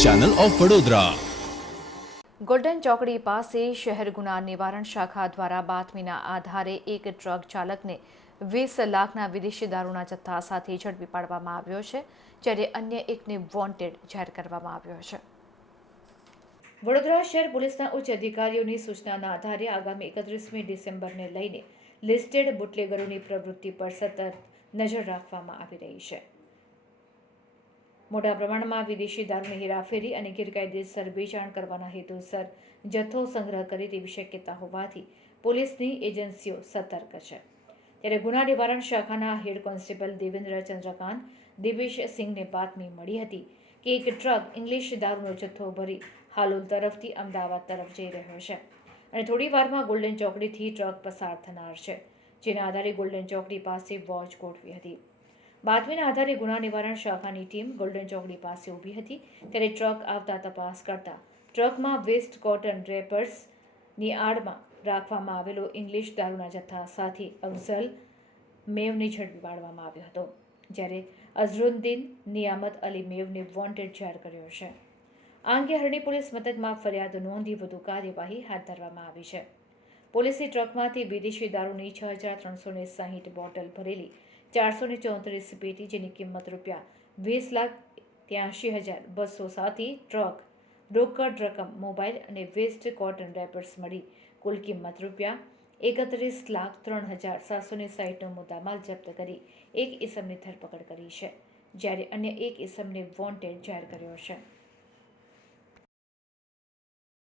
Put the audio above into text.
Channel of Vadodara golden ચોકડી પાસે શહેર ગુના નિવારણ શાખા દ્વારા બાતમીના આધારે એક ટ્રક ચાલકને વીસ લાખના વિદેશી દારૂના જથ્થા સાથે ઝડપી પાડવામાં આવ્યો છે જ્યારે અન્ય એકને વોન્ટેડ જાહેર કરવામાં આવ્યો છે. વડોદરા શહેર પોલીસના ઉચ્ચ અધિકારીઓની સૂચનાના આધારે આગામી એકત્રીસમી ડિસેમ્બરને લઈને લિસ્ટેડ બુટલેગરોની પ્રવૃત્તિ પર સતત નજર રાખવામાં આવી રહી છે. મોટા પ્રમાણમાં વિદેશી દારૂની હેરાફેરી અને ગેરકાયદેસર વેચાણ કરવાના હેતુસર જથ્થો સંગ્રહ કરે તેવી શક્યતા હોવાથી પોલીસની એજન્સીઓ સતર્ક છે. ત્યારે ગુના નિવારણ શાખાના હેડ કોન્સ્ટેબલ દેવેન્દ્ર ચંદ્રકાંત દિવેશ સિંહને બાતમી મળી હતી કે એક ટ્રક ઇંગ્લિશ દારૂનો જથ્થો ભરી હાલોલ તરફથી અમદાવાદ તરફ જઈ રહ્યો છે અને થોડી વારમાં ગોલ્ડન ચોકડીથી ટ્રક પસાર થનાર છે, જેના આધારે ગોલ્ડન ચોકડી પાસે વોચ ગોઠવી હતી. બાતમીના આધારે ગુના નિવારણ શાખાની ટીમ ગોલ્ડન ચોકડી પાસે ઊભી હતી ત્યારે ટ્રક આવતા તપાસ કરતા ટ્રકમાં વેસ્ટ કોટન રેપર્સની આડમાં રાખવામાં આવેલો ઇંગ્લિશ દારૂના જથ્થા સાથે અફઝલ મેવને ઝડપી પાડવામાં આવ્યો હતો, જ્યારે અઝરુદ્દીન નિયામત અલી મેવને વોન્ટેડ જાહેર કર્યો છે. આ અંગે હરણી પોલીસ મથકમાં ફરિયાદ નોંધી વધુ કાર્યવાહી હાથ ધરવામાં આવી છે. પોલીસે ટ્રકમાંથી વિદેશી દારૂની છ હજાર ત્રણસો ને સાહીઠ બોટલ ભરેલી ચારસો ને ચોત્રીસ પેટી જેની કિંમત રૂપિયા વીસ લાખ ત્યાંશી હજાર બસો સાથી ટ્રક, રોકડ રકમ, મોબાઈલ અને વેસ્ટ કોટન રેપર્સ મળી. કુલ કિંમત રૂપિયા એકત્રીસ લાખ ત્રણ હજાર સાતસો ને સાહીઠનો મુદ્દામાલ જપ્ત કરી એક ઇસમની ધરપકડ કરી છે, જ્યારે અન્ય એક ઇસમને વોન્ટેડ જાહેર કર્યો છે.